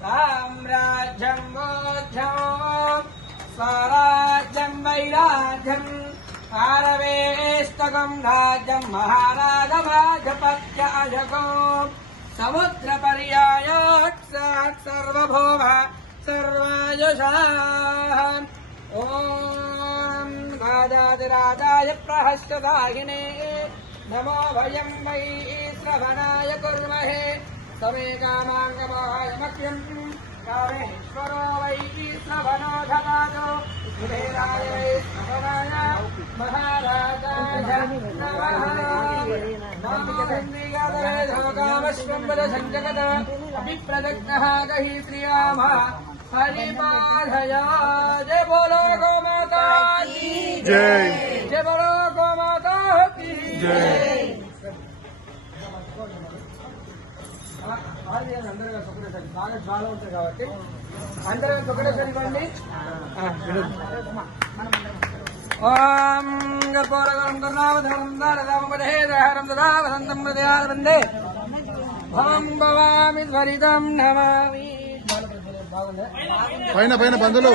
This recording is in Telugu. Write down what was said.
साम्राज्यं बोध्यं स्वराज्यं वैराज्यं आरवेस्तकं राज्यं महाराजमाजपत्य अजगो समुद्रपर्यायात् सर्वभौम सर्वायशाः ॐ राजाधिराजाय प्रहस्यदाहिने नमो वयं वै श्रवणाय कुर्महे समे कामाङ्गमाय मह्यं कामेश्वरो वै श्रवणो धनादो कुबेराय वै श्रवणाय महाराजाय नमः कामश्वम्बरसञ्जगत अभिप्रदग्नः गहि श्रियाम हरिपाधया जय बोलो गो माता की जय जय बोलो गो माता की जय అందరూ ఒకటేసారి బాగా చాలా ఉంటాయి కాబట్టి అందరూ ఒకటేసారి ఇవ్వండి ఓం గర్భోరగం కర్ణావధానం దారదామపదేదహరం దదావదంతం హృదయారవందే భవం భవామి ధ్వరితం నమామి పైన పైన బంధులు